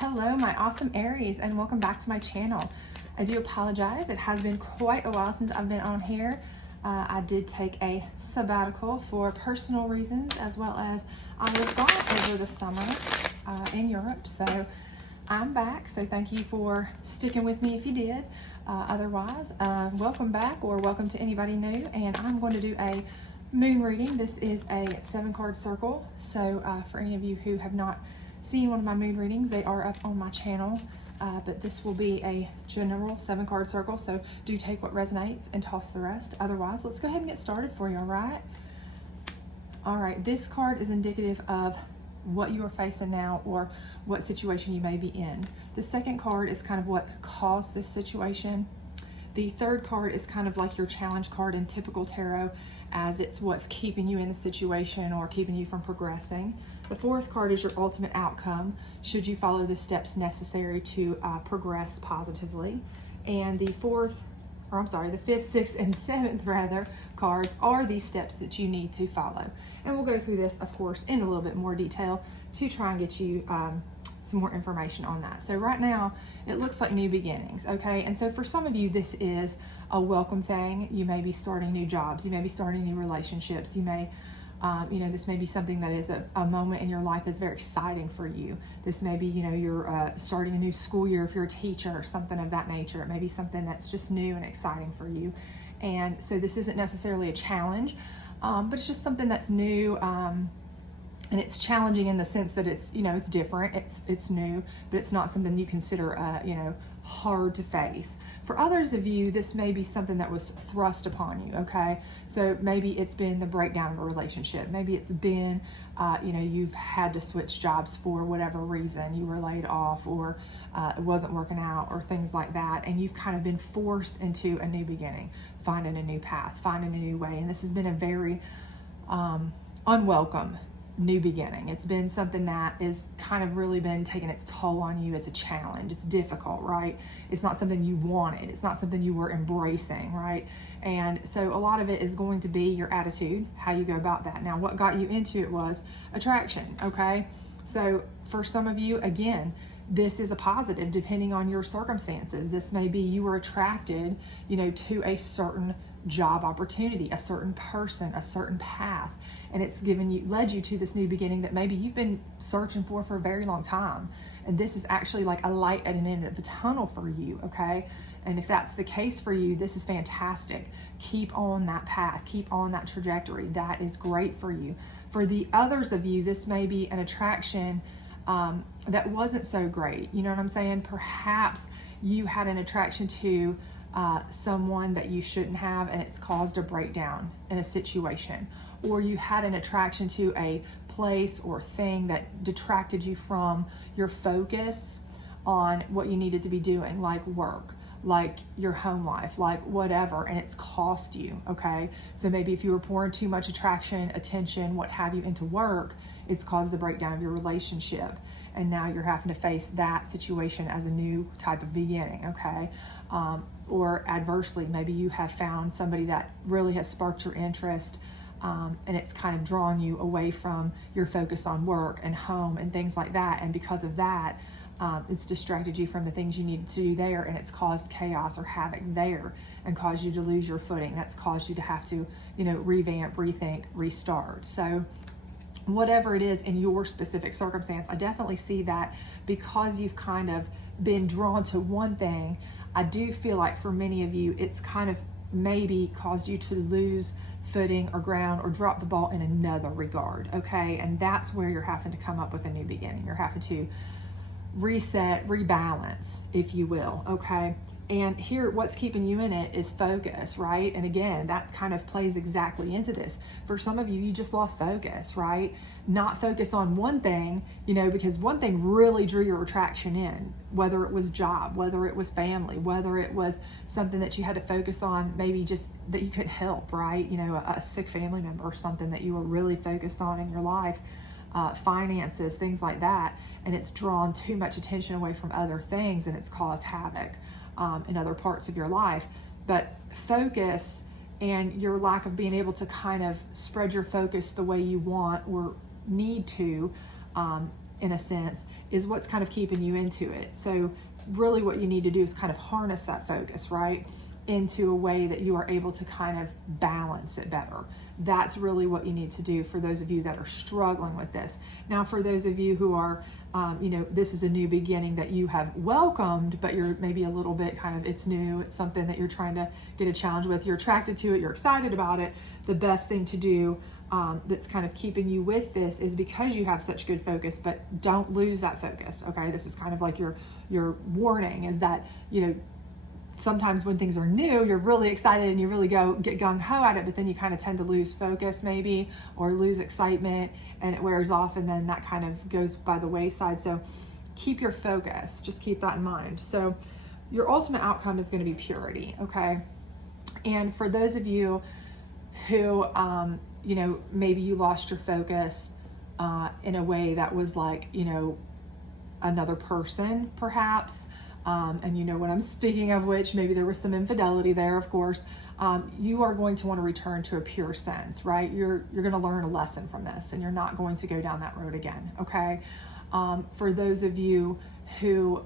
Hello, my awesome Aries, and welcome back to my channel. I do apologize. It has been quite a while since I've been on here. I did take a sabbatical for personal reasons, as well as I was gone over the summer in Europe. So I'm back. So thank you for sticking with me if you did. Otherwise, welcome back, or welcome to anybody new. And I'm going to do a moon reading. This is a 7-card circle. So for any of you who have not seen one of my moon readings, they are up on my channel, but this will be a general 7-card circle, so do take what resonates and toss the rest. Otherwise, let's go ahead and get started for you. All right, this card is indicative of what you are facing now or what situation you may be in. The second card is kind of what caused this situation. The third card is kind of like your challenge card in typical tarot, as it's what's keeping you in the situation or keeping you from progressing. The fourth card is your ultimate outcome, should you follow the steps necessary to progress positively. And the fifth, sixth, and seventh cards are the steps that you need to follow. And we'll go through this, of course, in a little bit more detail to try and get you some more information on that. So right now, it looks like new beginnings, okay? And so for some of you, this is a welcome thing. You may be starting new jobs. You may be starting new relationships. You may, this may be something that is a moment in your life that's very exciting for you. This may be, you're starting a new school year if you're a teacher or something of that nature. It may be something that's just new and exciting for you. And so this isn't necessarily a challenge, but it's just something that's new. And it's challenging in the sense that it's, it's different, it's new, but it's not something you consider, hard to face. For others of you, this may be something that was thrust upon you, okay? So maybe it's been the breakdown of a relationship. Maybe it's been, you've had to switch jobs for whatever reason. You were laid off, or it wasn't working out, or things like that. And you've kind of been forced into a new beginning, finding a new path, finding a new way. And this has been a very unwelcome new beginning. It's been something that is kind of really been taking its toll on you. It's a challenge. It's difficult, right? It's not something you wanted. It's not something you were embracing, right? And so a lot of it is going to be your attitude, how you go about that. Now, what got you into it was attraction, okay? So for some of you, again, this is a positive depending on your circumstances. This may be you were attracted, to a certain job opportunity, a certain person, a certain path, and it's led you to this new beginning that maybe you've been searching for a very long time. And this is actually like a light at an end of the tunnel for you, okay? And if that's the case for you, this is fantastic. Keep on that path, keep on that trajectory. That is great for you. For the others of you, this may be an attraction that wasn't so great. You know what I'm saying? Perhaps you had an attraction to someone that you shouldn't have, and it's caused a breakdown in a situation. Or you had an attraction to a place or thing that detracted you from your focus on what you needed to be doing, like work, like your home life, like whatever, and it's cost you, okay? So maybe if you were pouring too much attention, what have you, into work, it's caused the breakdown of your relationship. And now you're having to face that situation as a new type of beginning, okay? Or adversely, maybe you have found somebody that really has sparked your interest, and it's kind of drawn you away from your focus on work and home and things like that. And because of that, it's distracted you from the things you needed to do there, and it's caused chaos or havoc there and caused you to lose your footing. That's caused you to have to, revamp, rethink, restart. So whatever it is in your specific circumstance, I definitely see that because you've kind of been drawn to one thing. I do feel like for many of you, it's kind of maybe caused you to lose footing or ground or drop the ball in another regard, okay? And that's where you're having to come up with a new beginning. You're having to reset, rebalance, if you will, okay? And here, what's keeping you in it is focus, right? And again, that kind of plays exactly into this. For some of you, you just lost focus, right? Not focus on one thing, because one thing really drew your attraction in, whether it was job, whether it was family, whether it was something that you had to focus on, maybe just that you couldn't help, right? A sick family member or something that you were really focused on in your life. Finances, things like that, and it's drawn too much attention away from other things, and it's caused havoc in other parts of your life. But focus and your lack of being able to kind of spread your focus the way you want or need to in a sense, is what's kind of keeping you into it. So really what you need to do is kind of harness that focus, right, into a way that you are able to kind of balance it better. That's really what you need to do for those of you that are struggling with this. Now, for those of you who are, this is a new beginning that you have welcomed, but you're maybe a little bit kind of, it's new, it's something that you're trying to get a challenge with, you're attracted to it, you're excited about it. The best thing to do that's kind of keeping you with this is because you have such good focus, but don't lose that focus, okay? This is kind of like your warning, is that, sometimes when things are new, you're really excited and you really get gung-ho at it, but then you kind of tend to lose focus maybe, or lose excitement, and it wears off, and then that kind of goes by the wayside. So keep your focus, just keep that in mind. So your ultimate outcome is going to be purity, okay? And for those of you who, maybe you lost your focus in a way that was like, another person perhaps, and you know what I'm speaking of, which maybe there was some infidelity there, of course, you are going to want to return to a pure sense, right? You're going to learn a lesson from this, and you're not going to go down that road again, okay? For those of you who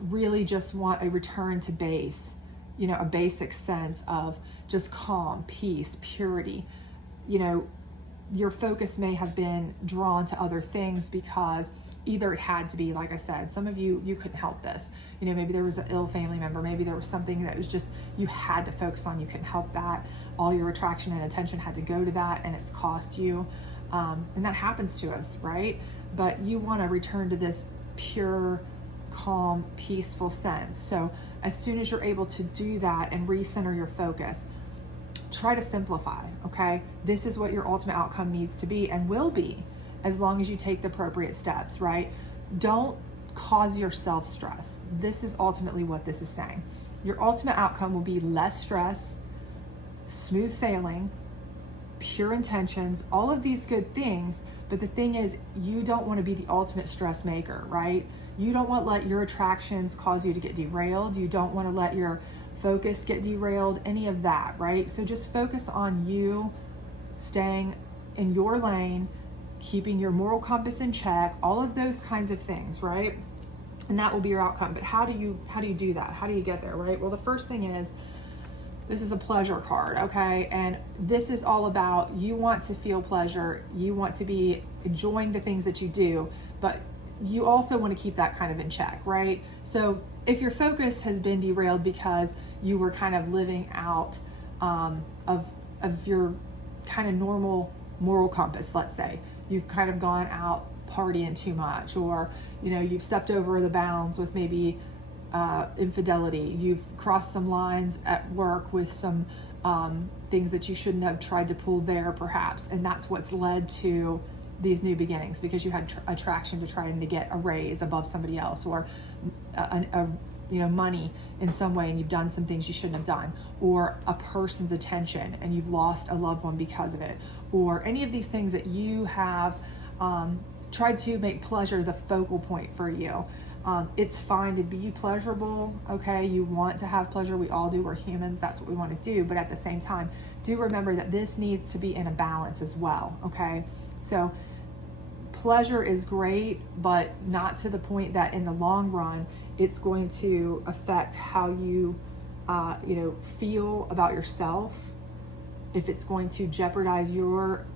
really just want a return to base, a basic sense of just calm, peace, purity, your focus may have been drawn to other things because either it had to be, like I said, some of you couldn't help this. Maybe there was an ill family member, maybe there was something that was just, you had to focus on, you couldn't help that. All your attraction and attention had to go to that, and it's cost you. And that happens to us, right? But you want to return to this pure, calm, peaceful sense. So as soon as you're able to do that and recenter your focus, try to simplify, okay? This is what your ultimate outcome needs to be and will be, as long as you take the appropriate steps, right? Don't cause yourself stress. This is ultimately what this is saying. Your ultimate outcome will be less stress, smooth sailing, pure intentions, all of these good things. But the thing is, you don't want to be the ultimate stress maker, right? You don't want to let your attractions cause you to get derailed. You don't want to let your focus get derailed, any of that, right? So just focus on you staying in your lane, keeping your moral compass in check, all of those kinds of things, right? And that will be your outcome. But how do you do that? How do you get there, right? Well, the first thing is, this is a pleasure card, okay? And this is all about, you want to feel pleasure, you want to be enjoying the things that you do, but you also want to keep that kind of in check, right? So if your focus has been derailed because you were kind of living out of your kind of normal moral compass, let's say, you've kind of gone out partying too much, or you've stepped over the bounds with maybe infidelity, you've crossed some lines at work with some things that you shouldn't have tried to pull there perhaps, and that's what's led to these new beginnings, because you had attraction to trying to get a raise above somebody else, or money in some way, and you've done some things you shouldn't have done, or a person's attention and you've lost a loved one because of it, or any of these things that you have tried to make pleasure the focal point for you. It's fine to be pleasurable, okay? You want to have pleasure, we all do, we're humans, that's what we want to do, but at the same time, do remember that this needs to be in a balance as well, okay? So pleasure is great, but not to the point that in the long run it's going to affect how you feel about yourself. If it's going to jeopardize your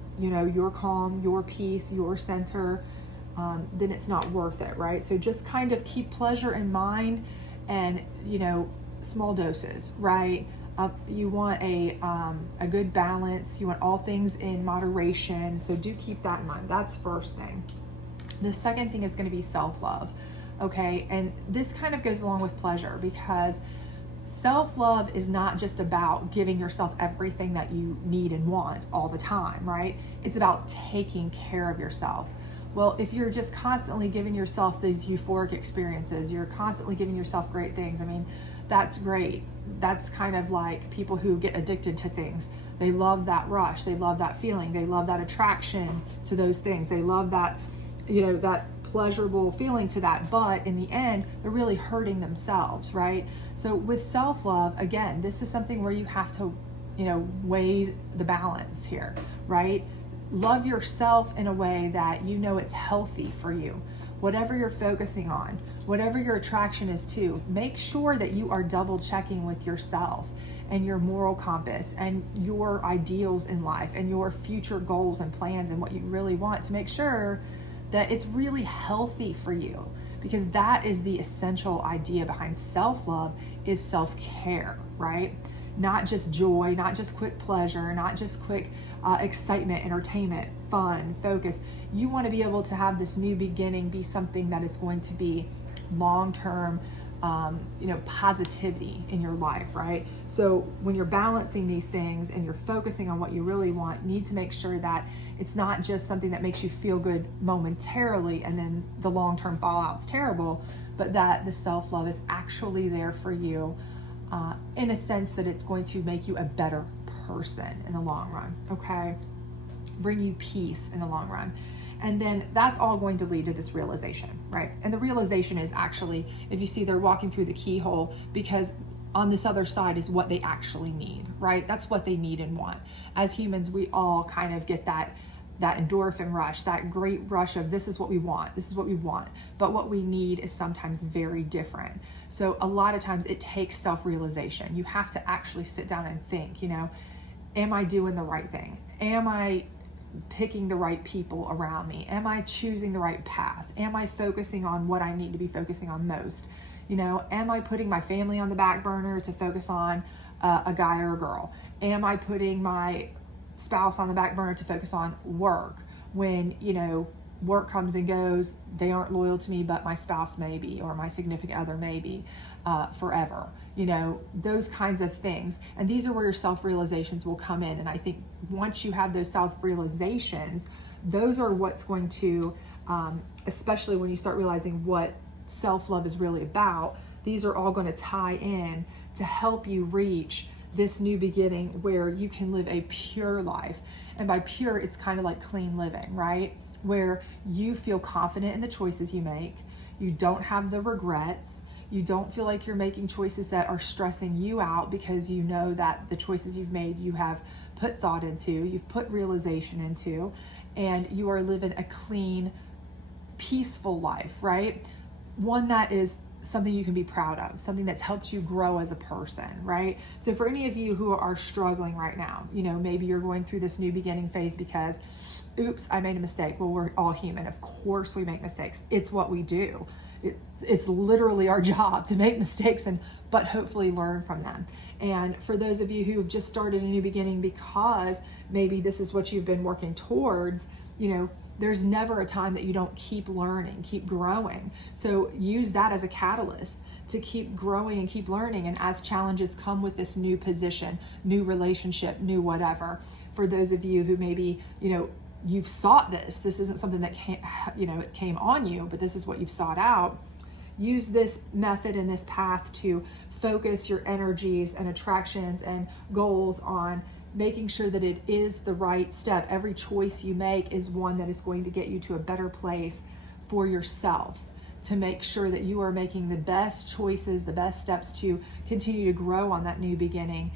calm, your peace, your center, then it's not worth it, right? So just kind of keep pleasure in mind, and small doses, right? You want a good balance. You want all things in moderation. So do keep that in mind. That's first thing. The second thing is going to be self-love. Okay. And this kind of goes along with pleasure, because self-love is not just about giving yourself everything that you need and want all the time, right? It's about taking care of yourself. Well, if you're just constantly giving yourself these euphoric experiences, you're constantly giving yourself great things, I mean, that's great. That's kind of like people who get addicted to things. They love that rush. They love that feeling. They love that attraction to those things. They love that, that pleasurable feeling to that. But in the end, they're really hurting themselves, right? So with self-love, again, this is something where you have to, weigh the balance here, right? Love yourself in a way that it's healthy for you. whatever you're focusing on, whatever your attraction is to, make sure that you are double checking with yourself and your moral compass and your ideals in life and your future goals and plans and what you really want, to make sure that it's really healthy for you, because that is the essential idea behind self-love, is self-care, right? Not just joy, not just quick pleasure, not just quick excitement, entertainment, fun, focus. You want to be able to have this new beginning be something that is going to be long-term, positivity in your life, right? So when you're balancing these things and you're focusing on what you really want, you need to make sure that it's not just something that makes you feel good momentarily and then the long-term fallout's terrible, but that the self-love is actually there for you in a sense that it's going to make you a better person in the long run, okay? Bring you peace in the long run. And then that's all going to lead to this realization, right? And the realization is actually, if you see, they're walking through the keyhole, because on this other side is what they actually need, right? That's what they need and want. As humans, we all kind of get that endorphin rush, that great rush of this is what we want, this is what we want. But what we need is sometimes very different. So a lot of times it takes self-realization. You have to actually sit down and think, am I doing the right thing? Am I picking the right people around me? Am I choosing the right path? Am I focusing on what I need to be focusing on most? Am I putting my family on the back burner to focus on a guy or a girl? Am I putting my spouse on the back burner to focus on work when, work comes and goes, they aren't loyal to me, but my spouse may be, or my significant other may be forever, those kinds of things. And these are where your self-realizations will come in. And I think once you have those self-realizations, those are what's going to, especially when you start realizing what self-love is really about, these are all going to tie in to help you reach this new beginning where you can live a pure life. And by pure, it's kind of like clean living, right? Where you feel confident in the choices you make. You don't have the regrets. You don't feel like you're making choices that are stressing you out, because you know that the choices you've made, you have put thought into, you've put realization into, and you are living a clean, peaceful life, right? One that is something you can be proud of, something that's helped you grow as a person, right? So for any of you who are struggling right now, maybe you're going through this new beginning phase because, oops, I made a mistake. Well, we're all human. Of course we make mistakes. It's what we do. It's literally our job to make mistakes, but hopefully learn from them. And for those of you who have just started a new beginning because maybe this is what you've been working towards, there's never a time that you don't keep learning, keep growing. So use that as a catalyst to keep growing and keep learning. And as challenges come with this new position, new relationship, new whatever, for those of you who maybe, you've sought this isn't something that it came on you, but this is what you've sought out. Use this method and this path to focus your energies and attractions and goals on making sure that it is the right step. Every choice you make is one that is going to get you to a better place for yourself, to make sure that you are making the best choices, the best steps to continue to grow on that new beginning,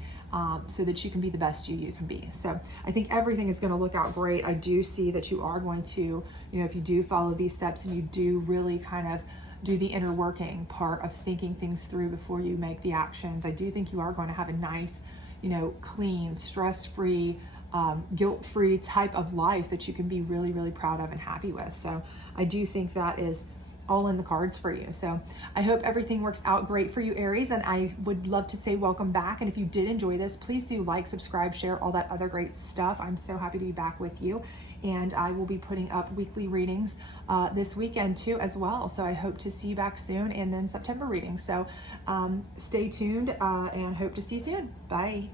so that you can be the best you can be. So I think everything is going to look out great. I do see that you are going to, if you do follow these steps and you do really kind of do the inner working part of thinking things through before you make the actions, I do think you are going to have a nice, clean, stress-free, guilt-free type of life that you can be really, really proud of and happy with. So I do think that is all in the cards for you. So I hope everything works out great for you, Aries, and I would love to say welcome back. And if you did enjoy this, please do like, subscribe, share, all that other great stuff. I'm so happy to be back with you. And I will be putting up weekly readings this weekend too as well. So I hope to see you back soon, and then September readings. So stay tuned and hope to see you soon. Bye.